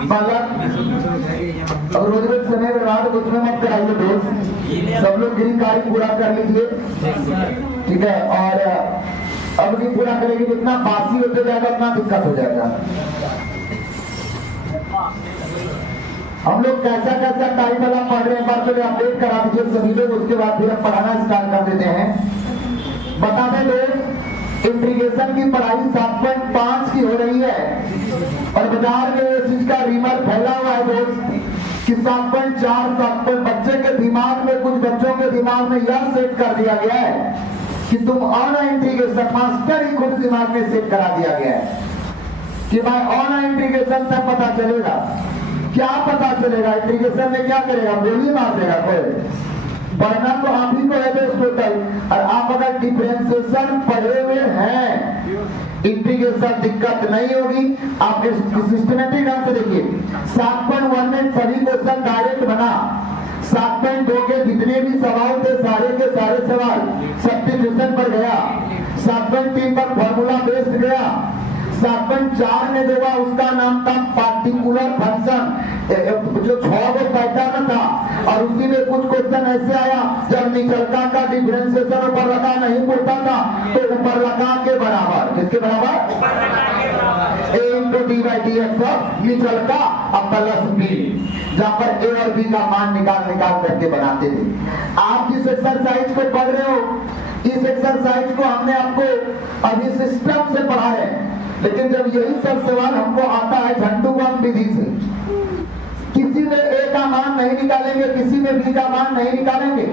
मतलब अब रोज रोज समय बर्बाद उसमें मत कराइए दोस्त, सब लोग गिरी कार्य पूरा कर लीजिए, ठीक है। और अब भी पूरा करेंगे, जितना बासी होते जाएगा उतना दिक्कत हो जाएगा। हम लोग कैसा कैसा टाइम वाला पढ़ रहे हैं, बार पहले अपडेट करा दीजिए सभी लोग, उसके बाद फिर हम पढ़ाना स्टार्ट कर देते हैं। बता दें दोस्त, इंटीग्रेशन की पढ़ाई 7.5 की हो रही है और बाजार में इस चीज का रीमर फैला हुआ है दोस्त कि 7.4 7. बच्चे के दिमाग में, कुछ बच्चों के दिमाग में यह सेट कर दिया गया है कि तुम ऑनलाइन इंटीग्रेशन, मास्टर ही खुद दिमाग में सेट करा दिया गया है कि भाई ऑनलाइन इंटीग्रेशन से पता चलेगा। क्या पता चलेगा इंटीग्रेशन में? क्या करेगा? गोली मार देगा कोई? पढ़ना तो आप ही को है दोस्त टोटल। और आप अगर डिफरेंशिएशन पढ़े हुए हैं, इंटीग्रेशन दिक्कत नहीं होगी। आप सिस्टमेटिक ढंग से देखिए, 7.1 में सभी क्वेश्चन डायरेक्ट बना, 7.2 के जितने भी सवाल थे सारे के सारे सवाल सब्स्टिट्यूशन पर गया, 7.3 पर फॉर्मूला बेस्ड गया, 7.4 में जो हुआ उसका नाम था पार्टिकुलर फंक्शन, जो 6 को पैटर्न था और उसी में कुछ क्वेश्चन ऐसे आया जब निचलता का डिफरेंशिएशन ऊपर लगा नहीं होता था तो ऊपर लगा के बराबर, किसके बराबर? a into d by dx of निचलता अब प्लस b, जहाँ पर a और b का मान निकाल करके बनाते थे। आप जिस एक्सरसाइज को पढ़ रहे हो, इस एक्सरसाइज को हमने आपको अभी सिस्टम से पढ़ा है, लेकिन जब यही सब सवाल हमको आता है झंडू बम विधि से, किसी में a का मान नहीं निकालेंगे, किसी में b का मान नहीं निकालेंगे।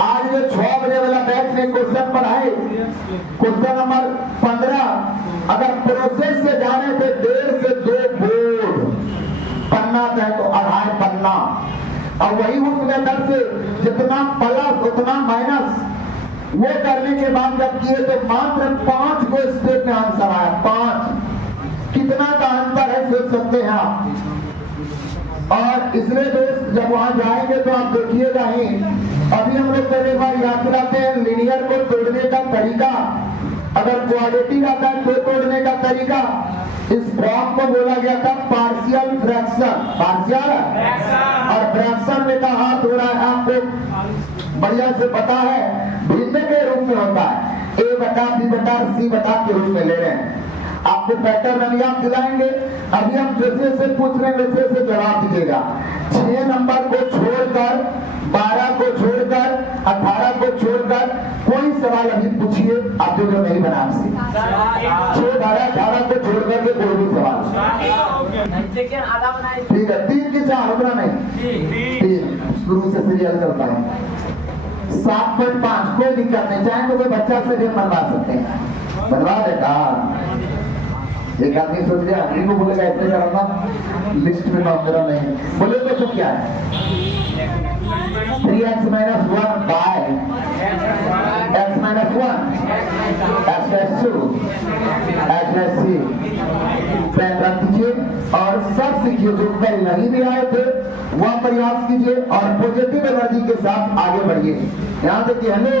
आज जो 6 बजे वाला बैच में क्वेश्चन पढ़ाए, क्वेश्चन नंबर 15, अगर प्रोसेस से जाने थे 1.5 से 2 बोर्ड पन्ना चाहे तो 2.5 पन्ना, और वही उस मेथड से जितना प्लस उतना माइनस वो करने के बाद जब किए तो मात्र 5 को स्टेप में आंसर आया। 5 कितना का अंतर है सोच सकते हैं आप। और इसलिए दोस्त जब वहां जाएंगे तो आप देखिएगा ही, अभी हम लोग पहले बार याद कराते हैं लीनियर को तोड़ने का तरीका, अगर क्वाड्रेटिक आता है तो तोड़ने का तरीका। इस फॉर्म को बोला गया था पार्शियल फ्रैक्शन, पार्शियल और फ्रैक्शन में का हाथ हो रहा है आपको बढ़िया से पता है, भिन्न के रूप में होता है, a बटा b बटा c बटा के रूप में ले रहे हैं। आपको पैटर्न अभी आप दिलाएंगे, अभी हम जैसे से पूछ रहे हैं वैसे से जवाब दीजिएगा। 6 नंबर को छोड़कर, 12 को छोड़कर, 18 को छोड़कर कोई सवाल अभी पूछिए आप जो नहीं बना आपसे। 6, 12, 18 को छोड़कर के कोई भी सवाल, ठीक है? 3 की 4 उतना नहीं, 3 शुरू से सीरियल चलता है। 7.5 कोई दिक्कत नहीं, चाहे तो कोई बच्चा से भी बनवा सकते हैं, बनवा देगा। एक आदमी सोच लिया आदमी को बोलेगा ऐसे करूंगा, लिस्ट में नाम मेरा नहीं, बोले तो क्या है? 3x - 1 by x - 1 x/2 x/3 pen रख दीजिए और सब सीखिए, जो पहले नहीं भी आए थे वह प्रयास कीजिए और पॉजिटिव एनर्जी के साथ आगे बढ़िए। यहाँ देखिए, हेलो,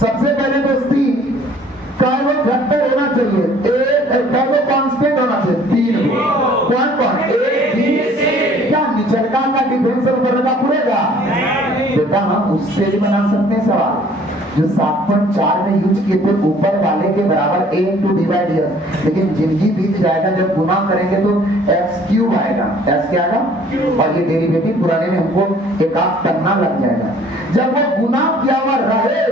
सबसे पहले दोस्ती काय वो फैक्टर होना चाहिए, काय वो कांस्टेंट होना चाहिए, 3 कौन a b c। क्या निचलका का डिफरेंशियल करना पड़ेगा बेटा? हम उससे भी बना सकते हैं सवाल जो 7.4 में यूज किए थे, ऊपर वाले के बराबर a into d by dx, लेकिन जिंदगी बीत जाएगा जब गुना करेंगे तो x³ आएगा, x क्या आएगा? और ये डेरिवेटिव पुराने में हमको एक आध पन्ना लग जाएगा। जब वो गुना किया हुआ रहे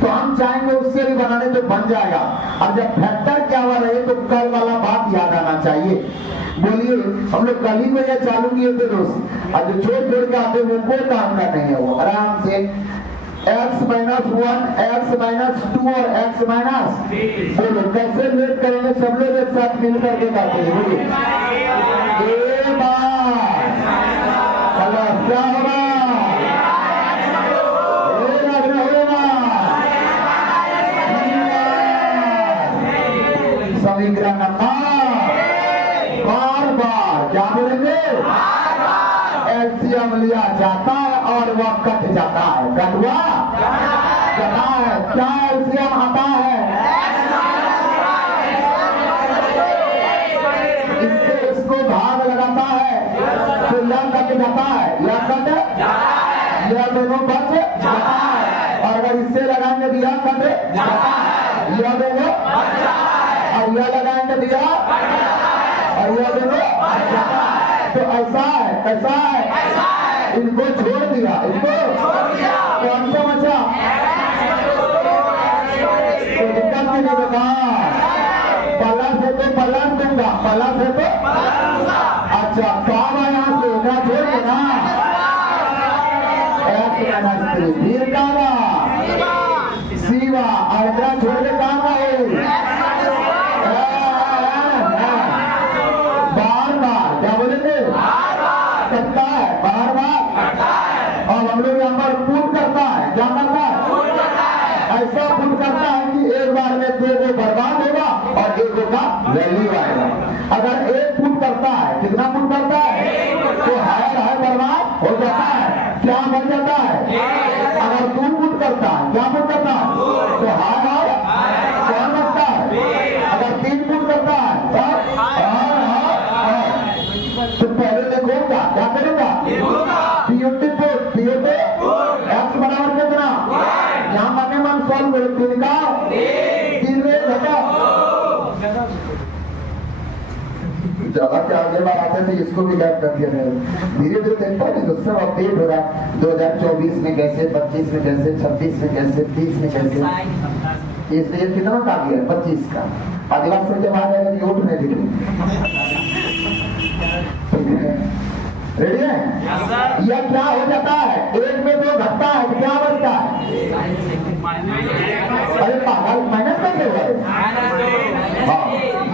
तो हम चाहेंगे उससे भी बनाने तो बन जाएगा, और जब फैक्टर क्या हुआ रहे तो कल वाला बात याद आना चाहिए। बोलिए, हम लोग कल ही में यह चालू किए थे दोस्त, और जो छोड़ के आते वो कोई काम का नहीं है, वो आराम से x - 1 x - 2 और x - बोलो कैसे मेट करेंगे, सब लोग एक साथ मिल करके करते हैं। बोलिए, ए बार क्या होगा? समीकरण बार बार क्या बोलेंगे? एलसीएम लिया जाता है और वह कट जाता है, कटवा जाता है। क्या एलसीएम आता है? जाता है, यह कट जाता है, यह दोनों बच जाता है। और अगर इससे लगाएंगे तो यह कट जाता है, यह दोनों बच जाता है। और यह लगाएंगे तो यह कट जाता है, और यह दोनों बच जाता है। तो ऐसा है, कैसा है, इनको छोड़ दिया, इसको छोड़ दिया, कौन सा बचा? तो दिक्कत नहीं होगा, प्लस है तो प्लस दूंगा, प्लस है तो अच्छा काम है, यहाँ से इतना छोड़ देना, फिर कावा सीवा और इतना छोड़ के काम है, बार बार क्या बोलेंगे, करता है, बार बार। और हम लोग यहाँ पर पुट करता है, क्या करता है, ऐसा पुट करता है कि एक बार में 2 बर्बाद होगा और 1 का वैल्यू आएगा। अगर 1 पुट करता है, कितना पुट करता है, तो है बर्बाद हो जाता है, क्या बन जाता है। अगर 2 पुट करता है, क्या पुट करता है, तो हार क्या बचता है। अगर 3 पुट करता है तब तो पहले देखूंगा, क्या करूंगा, एक्स बराबर कितना, यहाँ मने मन सॉल्व करो, 3 का 3 में घटा। ज्यादा के आगे बार आते थे, इसको भी गैप कर दिया है। धीरे धीरे देखता है तो सब अपडेट हो रहा है। 2024 में कैसे, 25 में कैसे, 26 में कैसे, 30 में कैसे। इसलिए कितना का दिया है, 25 का। अगला से जब आ जाएगा नोट में दिख रेडी है। यह क्या हो जाता है, 1 में 2 घटता है, क्या बचता है, अरे पागल, माइनस कैसे होगा,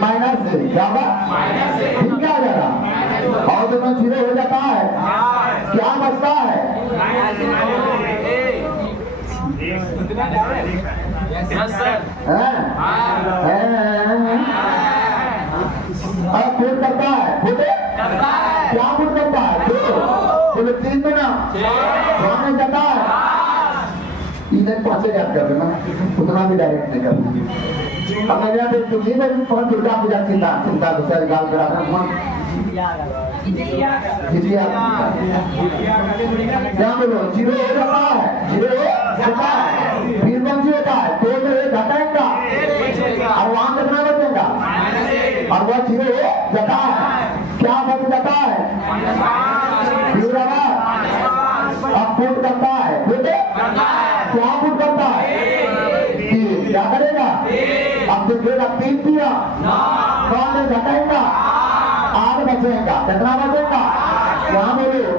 माइनस से क्या बात, फिर क्या हो जाएगा, और दोनों 0 हो जाता है, क्या बचता है, अब फुट करता है, फुटे क्या फुट करता है, 2 3 में ना जाता है, 3 5 याद कर देना, उतना भी डायरेक्ट नहीं करना। अब मेरे यहाँ पे तुम नहीं कौन दुर्गा पूजा चिंता चिंता तो सर गाल करा था क्या बोलो, 0 हो जाता है, 0 हो जाता है, फिर कौन सी होता है, 2 में 1 घटाएगा और वहां कितना बचेगा, और वह 0 हो जाता है, क्या बच जाता है, अब फुट करता है, क्या फुट करता है, क्या करेगा, अब देखिएगा 3 किया, कौन घटाएगा, 8 बचेगा, कितना बचेगा, क्या बोलो,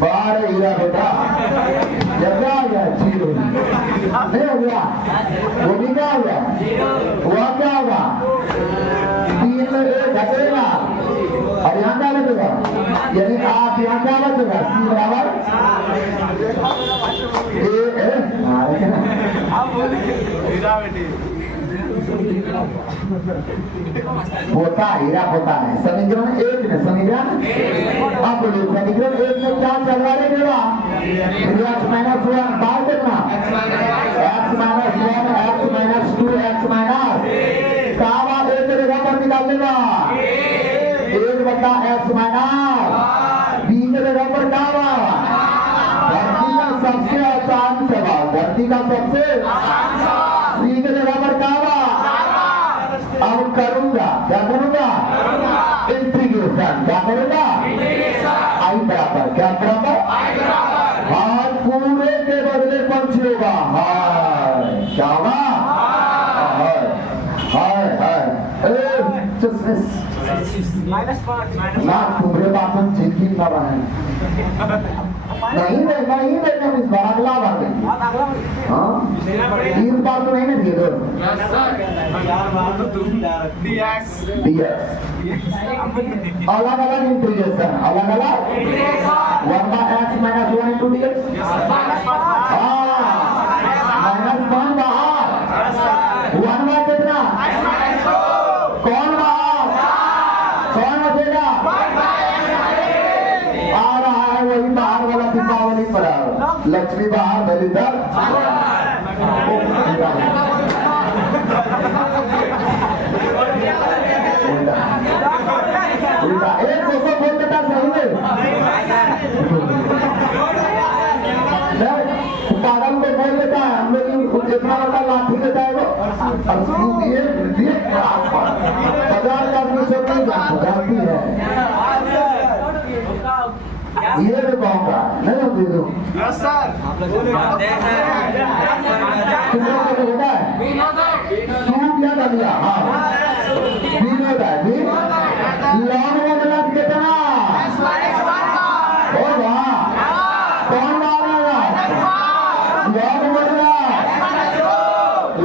12 हीरा बेटा, जब क्या हो गया, 0 नहीं हो गया, वो भी क्या हो गया, वह क्या होगा, 3 में 1 घटेगा और यहाँ क्या बचेगा, यानी आप यहाँ क्या बचेगा, C बराबर होता हीरा होता है, समीकरण 1 में, समीकरण अब बोलिए समीकरण 1 में क्या चल रहा है, x माइनस 1 बार कितना, x minus 1 x minus 2 x minus का बात 1 जगह पर निकाल लेगा, 1 बटा x माइनस b के जगह पर क्या बात, धरती का सबसे आसान सवाल, धरती का सबसे c के जगह पर क्या बात। अब करूंगा, क्या करूंगा, इंटीग्रेशन, क्या करूंगा, आई बराबर, क्या बराबर, हाथ पूरे के बदले पंच होगा, हाय क्या होगा, हाय हाय हाय, ना तुम्हारे बात में जिंदगी ना रहे, नहीं देना इस बार, अगला बार देंगे, हाँ इस बार तो नहीं ना दिए दो, अलग अलग इंटीग्रेशन, अलग अलग 1 by x minus 1 into dx, minus 1 बाहर, 1 by कितना, कौन बाहर, कौन बचेगा, आ रहा है वही बाहर वाला दीपावली पर, लक्ष्मी बाहर दलितर उल्टा, एक 200 बोल देता सही में, यस सर। तुम लोग को होता है सूप या दलिया? हाँ बीन होता है। बीन लॉन्ग मॉडल कितना? ओ वाह, कौन डालेगा? Long model,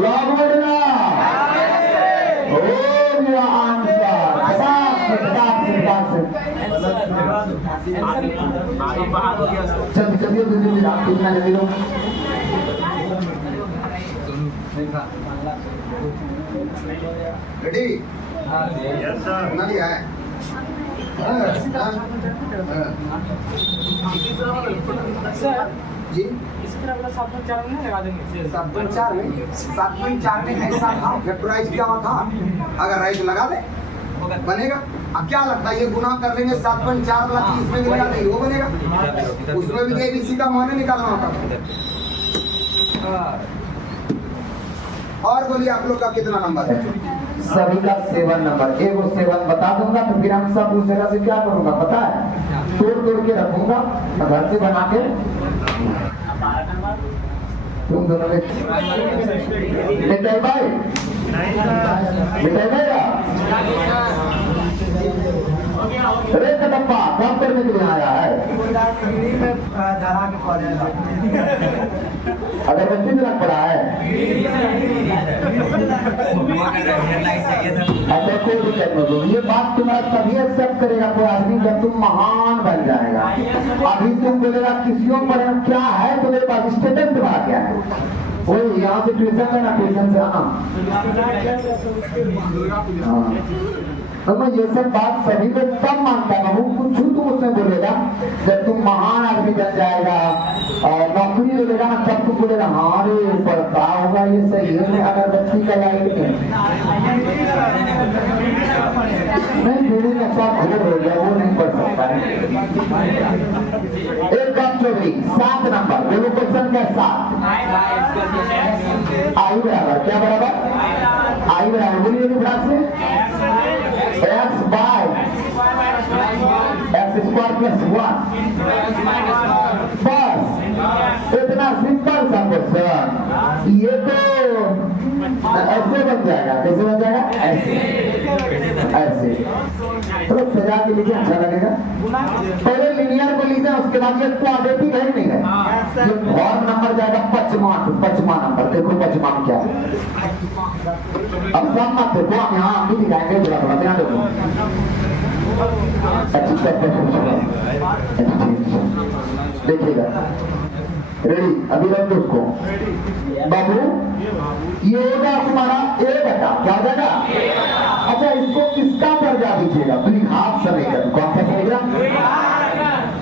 long model. ओ मेरा आंसर 50। चलिए जल्दी आप कितना जल्दी लो। रेडी? Yes sir. नहीं है जी। इसी तरह वाला 7.4 में लगा देंगे। 7.4 में 7.4 में ऐसा था फैक्टराइज किया हुआ था, अगर राइट लगा दे बनेगा। अब क्या लगता है ये गुना कर लेंगे 7.4 वाला चीज इसमें भी लगा देंगे वो बनेगा। उसमें भी एबीसी का मान निकालना होता है। और बोलिए आप लोग का कितना नंबर है? सभी का 7 नंबर। एक वो 7 बता दूंगा तो फिर हम सब उस जगह से क्या करूंगा पता है? तोड़ के रखूंगा घर से बना के। तुम दोनों में मिठाई भाई, मिठाई भाई अरे कटप्पा काम करने के लिए आया है। अगरबत्ती में लग पड़ा है। अच्छा कोई दिक्कत नहीं। ये बात तुम्हारा तभी एक्सेप्ट करेगा कोई आदमी जब तुम महान बन जाएगा। अभी तुम बोलेगा किसियों पर क्या है, तुम्हारे पास स्टेटस तुम्हारा क्या है? वही यहाँ से ट्यूशन लेना, ट्यूशन से आना। तो मैं ये सब बात सभी को तब मानता हूँ कुछ तुम उसमें बोलेगा जब तुम महान आदमी बन जाएगा और नौकरी ले लेगा ना, तब तुम बोलेगा हाँ रे पढ़ता होगा ये सही है। अगरबत्ती का लाइट नहीं मेरे नशा खबर हो गया, वो नहीं पढ़ सकता है। एक काम चोरी 7 नंबर बोलो क्वेश्चन क्या? 7 आई बराबर क्या बराबर? आई बराबर बोलिए बड़ा से x by x square plus 1 बस इतना सिंपल सा क्वेश्चन। ये तो ऐसे बन जाएगा। कैसे बन जाएगा? ऐसे थोड़ा सजा के लीजिए, अच्छा लगेगा। पहले लिनियर को लीजिए, उसके बाद ये क्वाड्रेटिक है नहीं है। ये और नंबर जाएगा 5वां नंबर। देखो 5वां क्या है? अब सब मत देखो, हम यहाँ भी दिखाएंगे थोड़ा ध्यान देखो। देखिएगा रेडी? अभी रख दो उसको बाबू। ये होगा तुम्हारा ए बटा क्या हो जाएगा? अच्छा इसको किसका दर्जा दीजिएगा? द्विघात समीकरण। कौन सा समीकरण?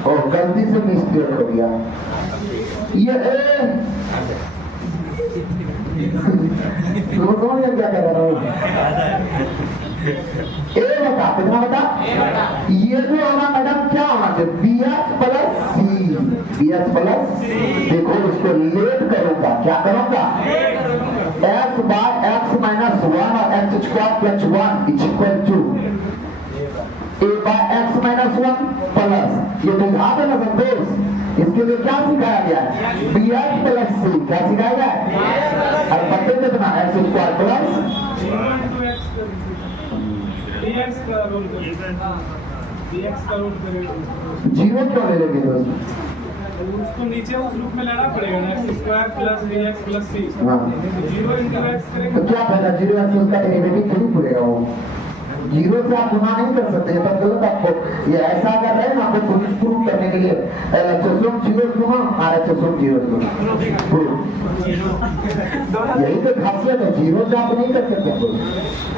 ओ गलती से मिस्टेक हो गया। ये क्या कह रहा हूँ? ए बता कितना बता? ये जो होगा मैडम क्या होना चाहिए? BS plus C। BS plus देखो इसको लेट करूंगा, क्या करूंगा? x बाय x माइनस 1 और x square plus 1 is equal to a by x minus 1 plus ये तो घात है ना संतोष। इसके लिए क्या सिखाया गया है? BS plus C। क्या सिखाया गया है? और बच्चे कितना x स्क्वायर प्लस जीरो क्यों ले लेंगे दोस्त? उसको नीचे उस रूप में लाना पड़ेगा ना, x square plus bx plus c। Zero into x करेंगे तो क्या फायदा? जीरो एक्स उसका डेरिवेटिव थोड़ी पड़ेगा। वो जीरो से आप गुना नहीं कर सकते। ये तो गलत आपको ये ऐसा कर रहे हैं ना, आपको प्रूव करने के लिए LHS जीरो गुना RHS जीरो गुना यही तो खासियत है। जीरो से आप नहीं कर सकते।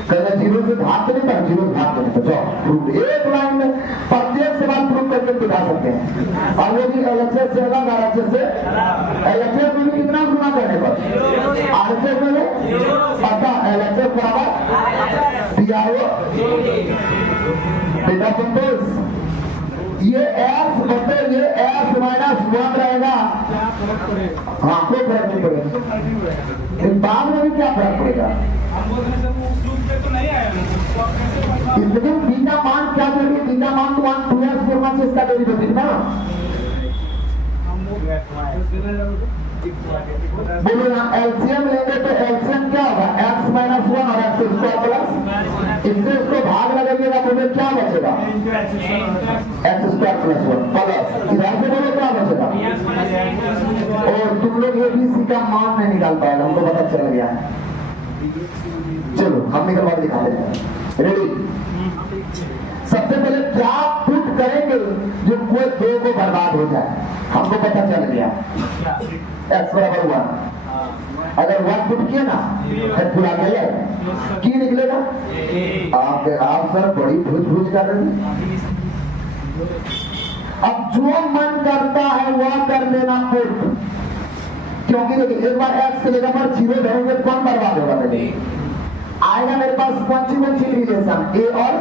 कहना जीरो से भाग नहीं पर जीरो भाग नहीं पर जाओ प्रूव। एक लाइन में प्रत्येक सवाल प्रूव करके दिखा सकते हैं। और वो भी LHS से अलग RHS से। LHS में भी कितना गुना करने पर? RHS में पता LHS बराबर PRO बेटा संतोष। ये x बटे ये x माइनस 1 रहेगा। हाँ कोई फर्क नहीं पड़ेगा। बाद में भी क्या फर्क पड़ेगा? लेकिन बीटा मान क्या जरूरी? बीटा मान तो 1 2x बोलना चाहिए इसका डेरिवेटिव ना। बोलो यहाँ एलसीएम लेंगे तो एलसीएम क्या होगा, x माइनस 1 और x स्क्वायर प्लस, इससे इसको भाग लगाइएगा तो फिर क्या बचेगा, x स्क्वायर प्लस 1 प्लस, इधर से बोलो क्या बचेगा। और तुम लोग ये भी सी का मान नहीं निकाल पाएगा, हमको पता चल गया है। चलो हम निकलवा दिखाते हैं, रेडी। सबसे पहले क्या पुट करेंगे जो कोई दो को बर्बाद हो जाए, हमको पता चल गया x बराबर 1, अगर 1 पुट किया ना फिर पूरा गया की निकलेगा। आप सर बड़ी भूज कर रहे हैं। अब जो मन करता है वह कर लेना पुट, क्योंकि देखिए एक बार x के जगह पर 0 धरेंगे कौन बर्बाद होगा, पहले आएगा मेरे पास कौन सी रिलेशन a और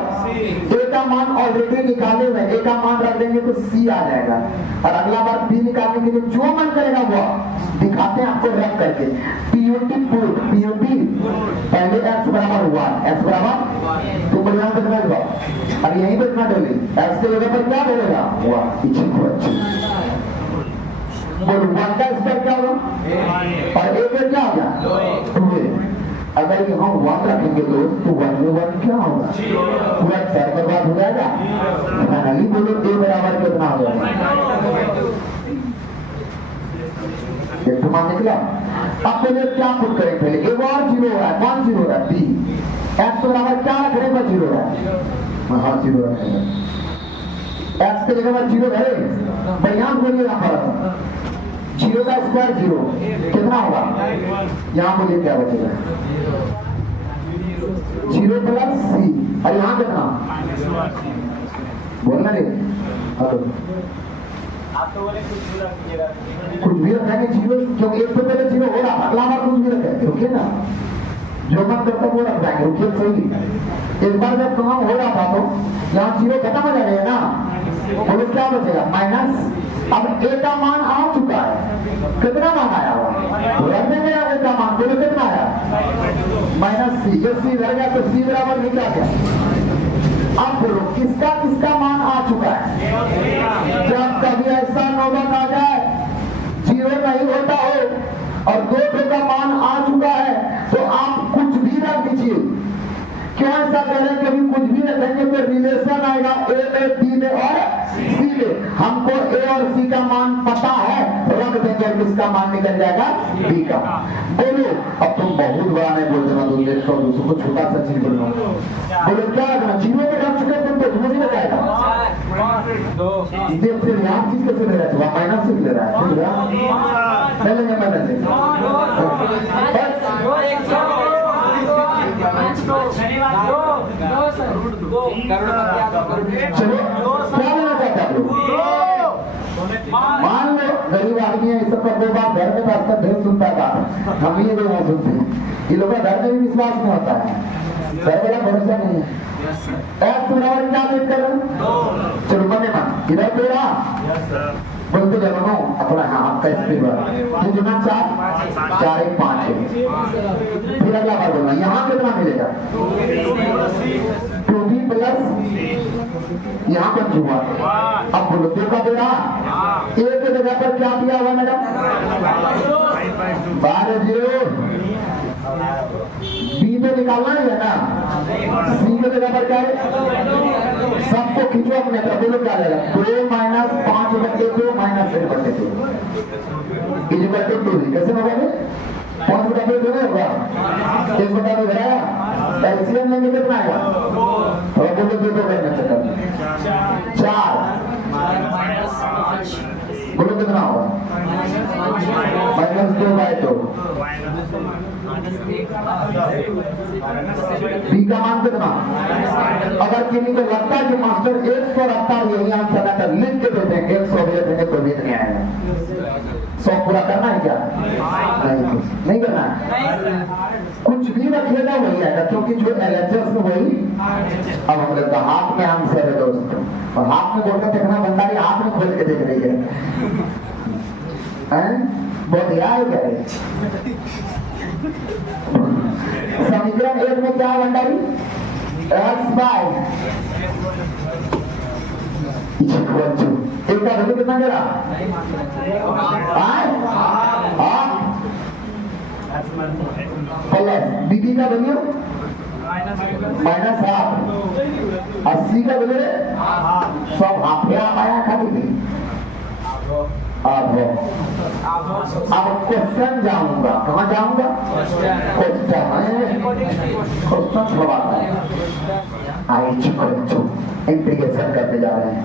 a का मान ऑलरेडी निकाले हुए, a का मान रख देंगे तो c आ जाएगा, और अगला बार b निकालने के लिए जो मन करेगा वो दिखाते हैं आपको रख करके। PUT पुट, PUT पहले x बराबर 1, x बराबर तो बढ़िया से समझ लो, अब यहीं पे इतना डोली x के जगह पर क्या बोलेगा 1, पीछे को अच्छी बोलो 1 का स्क्वायर क्या होगा और a का क्या होगा 2। अगर यहाँ 1 रखेंगे दोस्त तो 1 में 1 क्या होगा, पूरा सेट बर्बाद हो जाएगा। फाइनली बोलो a बराबर कितना हो जाएगा, एक मान निकला। अब पहले क्या पुट करें, पहले एक और 0 हो रहा है, कौन 0 हो रहा है b, x बराबर क्या रख रहे हैं 0 हो रहा है, हाँ 0 रखेगा, x के जगह पर 0 है, बढ़िया बोलिए यहाँ पर 0 का स्क्वायर 0 कितना होगा, यहाँ बोलिए क्या बचेगा 0 प्लस c, और यहाँ कितना बोलना रे, कुछ भी रखेंगे 0, क्योंकि एक तो पहले 0 हो रहा, अगला बार कुछ भी रखेंगे, रुकिए ना जो मन करता वो रख जाएंगे, रुकिए सही। एक बार जब काम हो रहा था तो यहाँ 0 खत्म हो जाएगा ना, बोलो क्या बचेगा माइनस। अब a का मान आ चुका है, कितना मान आया हुआ रख देंगे, a का मान बोलो कितना आया माइनस c, जब c रह गया तो c बराबर निकला गया। अब बोलो किसका किसका मान आ चुका है, जब कभी ऐसा नौबत आ जाए 0 नहीं होता हो और 2 का मान आ चुका है तो आप कुछ भी रख दीजिए। क्यों ऐसा कह रहे हैं, कभी कुछ भी रखेंगे तो रिलेशन आएगा a में b में और c में, हमको a और c का मान पता है, रख देंगे किसका मान निकल जाएगा b का। बोलो अब तुम बहुत बड़ा नहीं बोल देना, दूसरों को छोटा सा चीज बोलना, बोलो क्या रखना 0 पे रख चुके तुम तो मुझे बताएगा फिर यहाँ चीज कैसे ले रहा है, माइनस से ले रहा है, ले लेंगे माइनस से। चलो क्या लेना चाहते हैं आप लोग, मान लो गरीब आदमी है, इस सब का 2 बार घर में रास्ता भेज सुनता था, हम ये लोग नहीं सुनते, ये लोग का घर में भी विश्वास नहीं होता है, घर वाला भरोसा नहीं है। x बराबर क्या वेट कर रहे हैं, चलो बने मान इधर पे रहा बोलते जमानो अपना, हाँ आपका स्पीड बढ़ा तो जुना 4 1 5 है, फिर अगला बार बोलना यहाँ कितना मिलेगा 2b प्लस यहाँ पर हुआ। अब बोलो 2 का दे रहा a के जगह पर क्या दिया हुआ मैडम 12 0, b पे निकालना ही है ना, c के जगह पर क्या है, सबको खींचो अपने तरफ, बोलो क्या आएगा 2 माइनस 5/2 माइनस 1/2 इक्वल टू 2, कैसे होगा 5/2 होगा 1/2 है, एलसीएम लेंगे कितना आएगा, और बोलो 2 करना चक्कर 4 बोलो कितना होगा -2/2, बी का मान कितना, अगर किसी को लगता है कि मास्टर 100 रखता है यही आंसर है तो लिख के देते हैं 100 भी देंगे तो भी नहीं आएगा। 100 पूरा करना है क्या, नहीं करना है, कुछ भी रखिएगा वही आएगा, क्योंकि जो LHS में वही। अब हम लोग का हाथ में आंसर है दोस्तों, और हाथ में बोलकर देखना भंडारी हाथ में खोल के देख रही है, बहुत याद है। समीकरण 1 में क्या भंडारी x बाय इक्वल टू एक का वैल्यू कितना गिरा? प्लस बीबी का वैल्यू माइनस हाफ, 80 का वैल्यू सब हाफ या आया खाली अब क्वेश्चन जाऊंगा, कहाँ जाऊंगा? क्वेश्चन सवाल इंटीग्रेशन करते जा रहे हैं।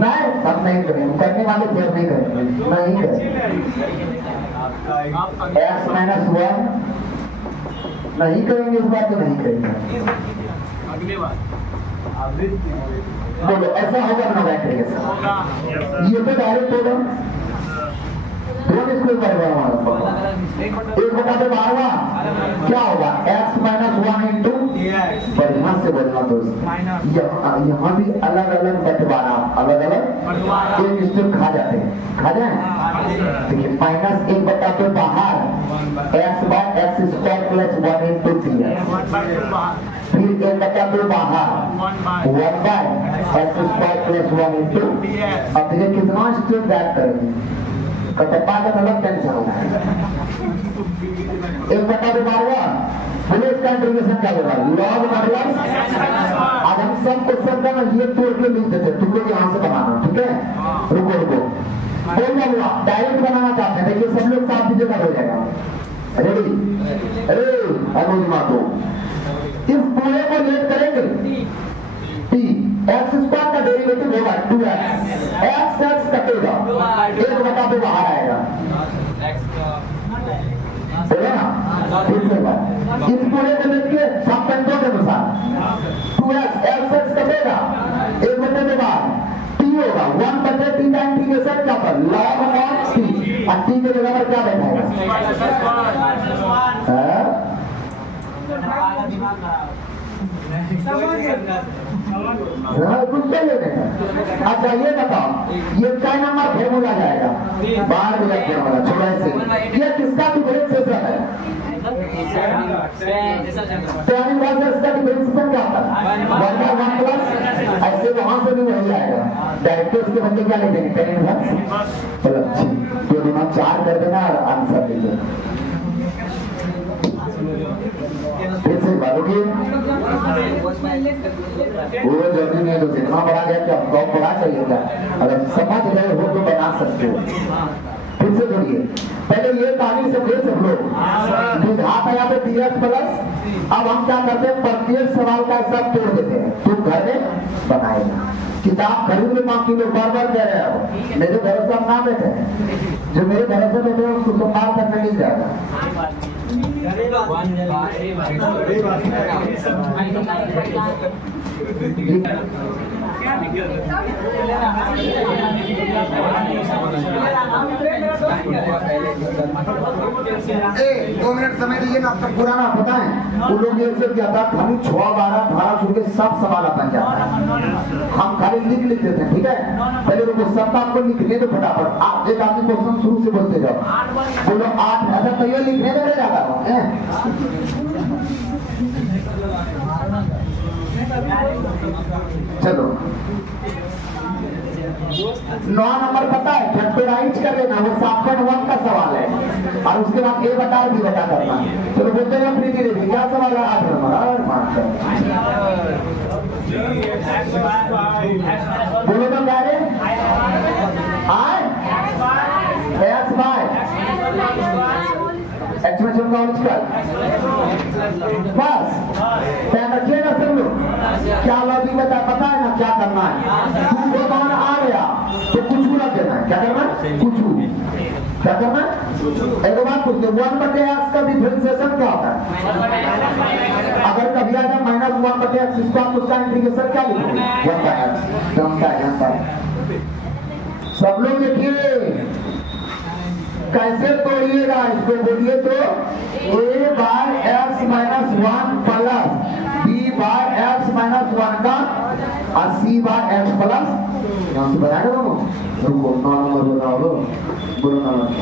नहीं अब नहीं करेंगे, करने वाले फिर नहीं करेंगे, नहीं करेंगे। x माइनस 1 नहीं करेंगे, इस बात को नहीं करेंगे। अगली बार बोलो ऐसा होगा ना बैठेंगे ये तो डायरेक्ट होगा दोनों स्कूल पर एक बटा दो 12 क्या होगा? x माइनस 1 इंटू बढ़िया से बोलना दोस्त, यहाँ भी अलग अलग बंटवारा, अलग अलग एक स्टेप खा जाते हैं, खा जाए। देखिए माइनस 1 बटा दो बाहर x by x square plus 1 into ds, फिर 1 बटा दो बाहर 1 by x square plus 1 into. अब देखिए कितना स्टेप बैक करेंगे, कटप्पा का अलग टेंशन होगा। 1 बटा दो 12 बोले इसका इंटीग्रेशन क्या होगा? Log modulus. आज हम सब क्वेश्चन का ना ये तोड़ के लिख देते, तुम लोग यहाँ से बनाना, ठीक है? रुको रुको बोल हुआ डायरेक्ट बनाना चाहते हैं, देखिए सब लोग साथ दीजिएगा, हो जाएगा। रेडी? अरे अनुज मातो इस पूरे को लेट करेंगे t x स्क्वायर का डेरिवेटिव होगा 2x, x कटेगा 1 बटा दो बाहर आएगा, बोले ना फिर से बात। इस पूरे को लेके सब कंट्रोल के अनुसार 2x x कटेगा 1 बटे दो बाहर t होगा 1 बटे t का इंटीग्रेशन क्या पर log ऑफ t, और t के जगह पर क्या बैठाएगा? कुछ लेने का। अच्छा ये बताओ ये क्या नंबर फॉर्मूला जाएगा? बाहर में जाके हमारा छोड़ा ऐसे ये किसका डिफरेंशिएशन है? टर्निंग बार से इसका डिफरेंशिएशन क्या होता है? 1 प्लस ऐसे वहां से भी वही आएगा, डायरेक्ट उसके बदले क्या ले देंगे? टर्निंग बार चलो तो दोनों 4 कर देना और आंसर दे देना। फिर से बालोगे वो जरूरी नहीं तो जितना बड़ा गया क्या बहुत बड़ा चाहिए क्या? अगर समझ रहे हो तो बना सकते हो। फिर से सुनिए, पहले ये कहानी समझे सब लोग, विधात आया तो dx प्लस। अब हम क्या करते हैं? प्रत्येक सवाल का सब तोड़ देते हैं, तुम घर में बनाएगा। किताब खरीद ले 5 किलो बार कह रहे हो, मेरे भरोसा ना बैठे, जो मेरे भरोसे बैठे उसको संभाल करने नहीं जाएगा। दो मिनट समय दीजिए ना, आपका पुराना पता है उन लोग ये किया था, खाली 6, 12, 18 छुड़ के सब सवाल बन जाता है, हम खाली लिख देते हैं, ठीक है? पहले तो सब आपको लिखने दो फटाफट, आप एक आदमी क्वेश्चन शुरू से बोलते जाओ, बोलो 8 ऐसा तो ये लिखने दे रहे जाता चलो 9 नंबर पता है, फैक्टराइज कर लेना, वो 7.1 का सवाल है, और उसके बाद a बटा b बटा करना। चलो बोलते हैं प्रीति देवी क्या सवाल है? 8 नंबर बोलो तो क्या रे? x बाय एक्स में चुनना बस ध्यान रखिएगा सब लोग। क्या लॉजिक बता पता है ना क्या करना है? टू को मान आ गया तो कुछ भी रख देना है, क्या करना है? कुछ क्या करना है? एक बात पूछते 1 बटे एक्स का डिफरेंशिएशन क्या होता है? अगर कभी आ जाए -1 बटे एक्स स्क्वायर तो उसका इंटीग्रेशन क्या लिखोगे? 1 बाय एक्स। जानता है सब लोग देखिए कैसे तोड़िएगा इसको, बोलिए तो a बाय एक्स माइनस 1 प्लस b बाय एक्स माइनस 1 का और c बाय एक्स प्लस, यहाँ से बनाएगा दोनों। रुको 9 नंबर बताओ लो, बोलो 9 नंबर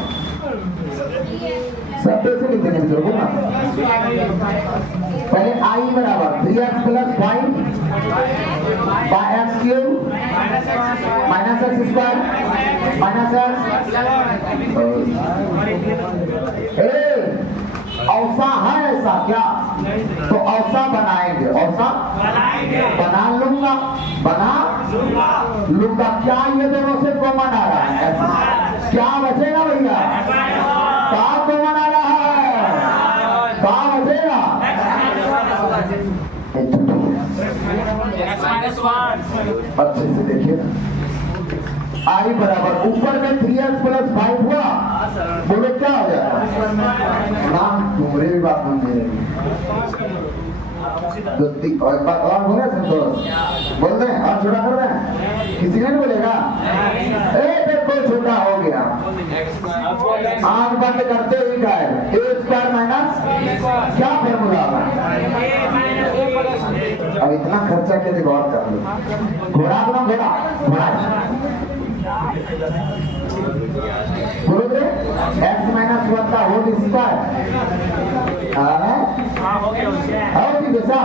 सब पैसे लिख देंगे ना। पहले आई बराबर 3x plus 5 by x cube minus x square minus x. औसा है ऐसा क्या? तो औसा बनाएंगे, औसा बना लूंगा, बना लूंगा। क्या ये दोनों से कॉमन आ रहा है? ऐसा क्या बचेगा भैया? क्या कॉमन आ रहा है? क्या बचेगा? अच्छे से देखिए ना, आई बराबर ऊपर में 3x प्लस 5 हुआ, बोलो क्या हो जाएगा? ना तुम्हारे भी बात नहीं दे रही दोस्ती और बात और बोले संतोष बोल रहे हैं और छोटा कर रहे हैं, किसी ने नहीं बोलेगा देखो छोटा हो गया। आंख बंद करते ही गाय ए स्क्वायर माइनस क्या फॉर्मूला? अब इतना खर्चा के लिए गौर कर लो। घोड़ा बना घोड़ा घोड़ा बोलोगे एक्स माइनस 1 का होल स्क्वायर जैसा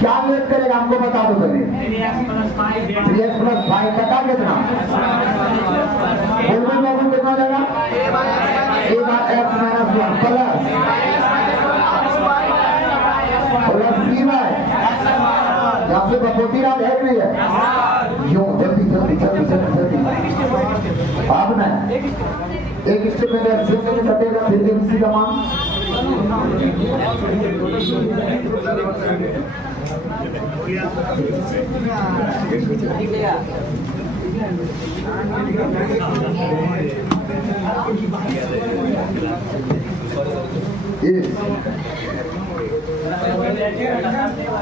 क्या लेट करेगा हमको बता दो पहले। 3x प्लस 5 कटा कितना? बोल में कितना जाएगा? ए बार एक्स माइनस 1 प्लस सी बाय यहाँ से बपोती रात है कि नहीं है? यूं जल्दी जल्दी जल्दी जल्दी जल्दी अब ना एक स्टेप में एलसीएम में कटेगा फिर एबीसी का मान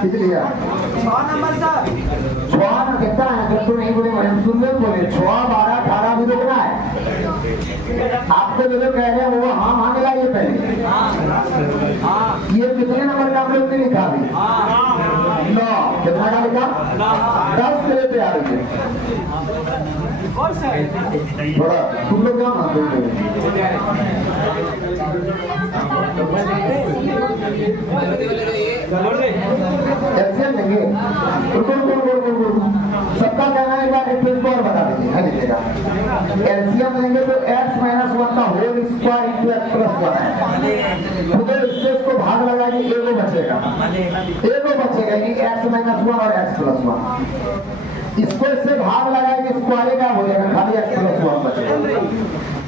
कितनी है? 6 नंबर सर। 6 ना कितना है? जब तो नहीं बोले मैडम सुन ले बोले 6 12 18 भी रोकना है आपको। जो लोग कह रहे हैं वो हाँ हाँ मिलाइए पहले। ये कितने नंबर का आप लोग ने लिखा अभी? 9 कितना का लिखा? 10 के लिए तैयार है थोड़ा तुम लोग क्या मानते हो? एलसीएम लेंगे सबका कहना है बात एक को और बता दीजिए है लीजिएगा। एलसीएम लेंगे तो x माइनस 1 का whole square into x plus 1 है। तो इससे इसको भाग लगाएंगे एगो बचेगा यानी x माइनस 1 और x प्लस 1। इसको इससे भाग लगाएंगे स्क्वायर का हो जाएगा खाली x प्लस 1 बचेगा।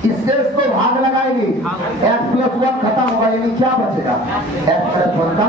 इससे इसको भाग लगाएंगे x प्लस 1 खत्म होगा यानी क्या बचेगा? x प्लस 1 का